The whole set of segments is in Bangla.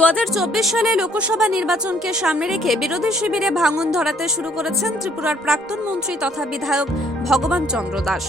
দু হাজার চব্বিশ সালে লোকসভা নির্বাচনকে সামনে রেখে বিরোধী শিবিরে ভাঙন ধরাতে শুরু করেছেন ত্রিপুরার প্রাক্তন মন্ত্রী তথা বিধায়ক ভগবান চন্দ্র দাস।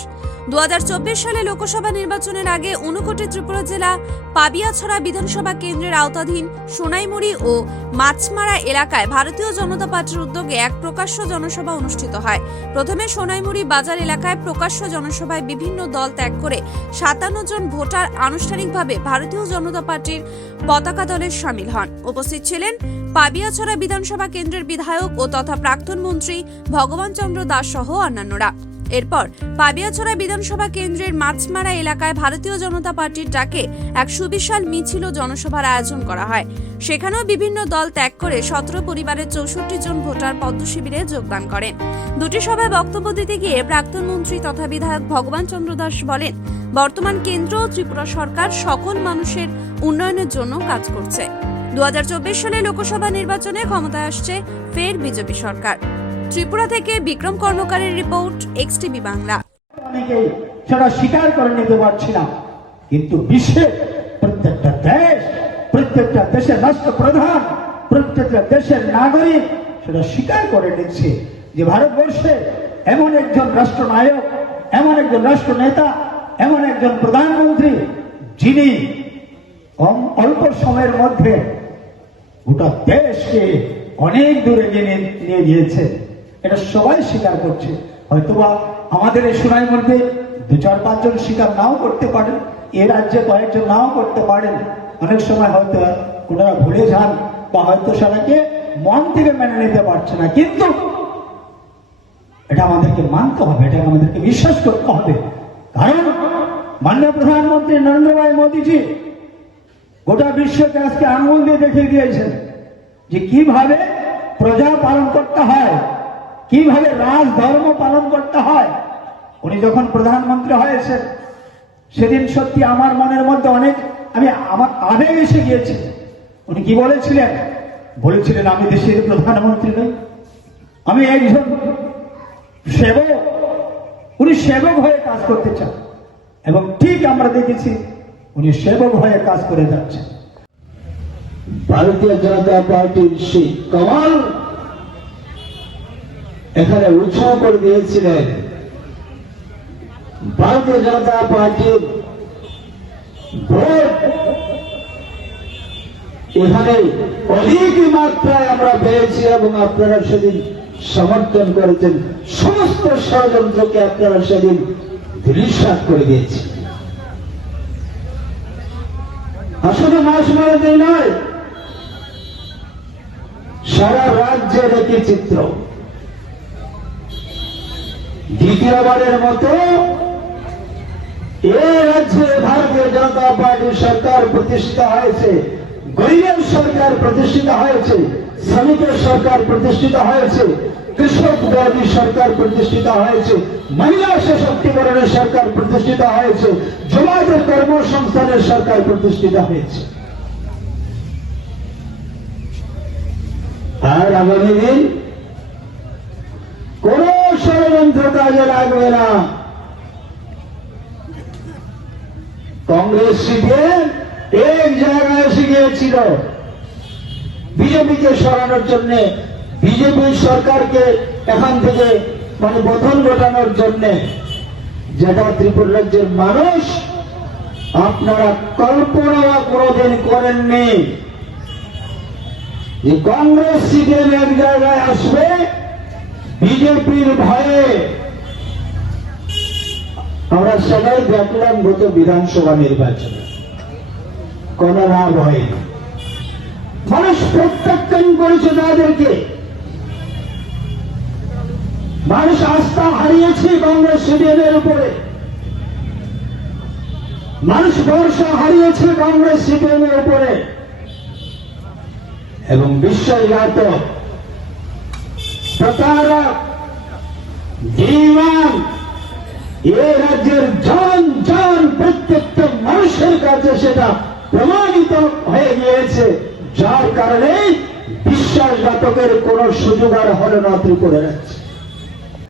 দুহাজার চব্বিশ সালে লোকসভা নির্বাচনের আগে ঊনকোটি ত্রিপুরা জেলা, পাবিয়াছড়া বিধানসভা কেন্দ্রের আওতাধীন সোনাইমুড়ি ও মাছমারা এলাকায় ভারতীয় জনতা পার্টির উদ্যোগে এক প্রকাশ্য জনসভা অনুষ্ঠিত হয়। প্রথমে সোনাইমুড়ি বাজার এলাকায় প্রকাশ্য জনসভায় বিভিন্ন দল ত্যাগ করে সাতান্ন জন ভোটার আনুষ্ঠানিকভাবে ভারতীয় জনতা পার্টির পতাকা দলের সামিল হন। উপস্থিত ছিলেন পাবিয়াছড়া বিধানসভা কেন্দ্রের বিধায়ক ও তথা প্রাক্তন মন্ত্রী ভগবান চন্দ্র দাস সহ অন্যান্যরা। এরপর পাবিয়াছড়া বিধানসভা কেন্দ্রের মাছমারা এলাকায় ভারতীয় জনতা পার্টির ডাকে এক সুবিশাল মিছিল জনসভার আয়োজন করা হয়। সেখানেও বিভিন্ন দল ত্যাগ করে সতেরো পরিবারের চৌষট্টি জন ভোটার পদ্মশিবিরে যোগদান করেন। দুটি সভায় বক্তব্য দিতে গিয়ে প্রাক্তন মন্ত্রী তথা বিধায়ক ভগবান চন্দ্র দাস বলেন, বর্তমান কেন্দ্র ও ত্রিপুরা সরকার সকল মানুষের উন্নয়নের জন্য কাজ করছে। দু হাজার চব্বিশ সালে লোকসভা নির্বাচনে ক্ষমতায় আসছে ফের বিজেপি সরকার। ত্রিপুরা থেকে বিক্রম কর্মকারের রিপোর্ট, এক্স টিভি বাংলা। সেটা স্বীকার করে নিতে পারছি না। কিন্তু বিশ্বের প্রত্যেকটা দেশ, প্রত্যেকটা দেশের রাষ্ট্রপ্রধান, প্রত্যেকটা দেশের নাগরিক সেটা স্বীকার করে নিচ্ছে যে ভারতবর্ষে এমন একজন রাষ্ট্রনায়ক, এমন একজন রাষ্ট্র নেতা এমন একজন প্রধানমন্ত্রী যিনি অল্প সময়ের মধ্যে গোটা দেশকে অনেক দূরে নিয়ে গিয়েছে এটা সবাই স্বীকার করছে। হয়তোবা আমাদের এই সুনাই মধ্যে দু চার পাঁচজন স্বীকার নাও করতে পারেন, এ রাজ্যে কয়েকজন নাও করতে পারেন। অনেক সময় হয়তো ওনারা ভুলে যান বা হয়তো সেটাকে মন থেকে মেনে নিতে পারছে না। কিন্তু এটা আমাদেরকে মানতে হবে এটা আমাদেরকে বিশ্বাস করতে হবে। কারণ মাননীয় প্রধানমন্ত্রী নরেন্দ্র ভাই মোদীজি গোটা বিশ্বকে আজকে আঙুল দিয়ে দেখিয়ে দিয়েছেন যে কীভাবে প্রজা পালন করতে হয়, কীভাবে রাজ ধর্ম পালন করতে হয়। উনি যখন প্রধানমন্ত্রী হয়েছেন, সেদিন সত্যি আমার মনের মধ্যে অনেক, আমি আমার আবেগ এসে গিয়েছি। উনি কি বলেছিলেন? বলেছিলেন, আমি দেশের প্রধানমন্ত্রী নই, আমি একজন সেবক। উনি সেবক হয়ে কাজ করতে চান। এবং ঠিক আমরা দেখেছি উনি সেবক হয়ে কাজ করে যাচ্ছেন। ভারতীয় জনতা পার্টির সেই কমাল এখানে উৎসাহ করে দিয়েছিলেন ভারতীয় জনতা পার্টির ভোট। এখানে অধিক মাত্রায় আমরা পেয়েছি এবং আপনারা সেদিন সমর্থন করেছেন। সমস্ত ষড়যন্ত্রকে আপনারা সেদিন ধৃসাত করে দিয়েছেন। আসলে মাস মারাতে নয় সারা রাজ্যের একই চিত্র। দ্বিতীয়বারের মতো এই রাজ্যে ভারতীয় জনতা পার্টির সরকার প্রতিষ্ঠিত হয়েছে, গরিবের সরকার প্রতিষ্ঠিত হয়েছে, শ্রমিকের সরকার প্রতিষ্ঠিত হয়েছে কৃষক বিরোধী সরকার প্রতিষ্ঠিত হয়েছে, মহিলা সশক্তিকরণের সরকার প্রতিষ্ঠিত হয়েছে যুবাদের কর্মসংস্থানের সরকার প্রতিষ্ঠিত হয়েছে। আর আগামী দিন কোন ষড়যন্ত্র কাজে লাগবে না। কংগ্রেস শিখে এক জায়গায় এসে গিয়েছিল। বিজেপিকে সরানোর জন্য বিজেপি সরকারকে এখান থেকে মানে বোধন ঘটানোর জন্য যেটা ত্রিপুরা রাজ্যের মানুষ আপনারা কল্পনা কোনোদিন করেননি। যে কংগ্রেস সিপিএম এক জায়গায় আসবে বিজেপির ভয়ে। আমরা সবাই দেখলাম গত বিধানসভা নির্বাচনে। কোন লাভ হয়নি। মানুষ প্রত্যাখ্যান করেছে তাদেরকে। মানুষ আস্থা হারিয়েছে সিপিএম এর উপরে। মানুষ ভরসা হারিয়েছে কংগ্রেস সিপিএম এর উপরে। এবং বিশ্বাসঘাতক প্রতারক জীবন এ রাজ্যের জন জন প্রত্যেকটা মানুষের কাছে সেটা প্রমাণিত হয়ে গিয়েছে। যার কারণে বিশ্বাসঘাতকের কোন সুযোগ আর হল না ত্রিপুরা রাজ্যে।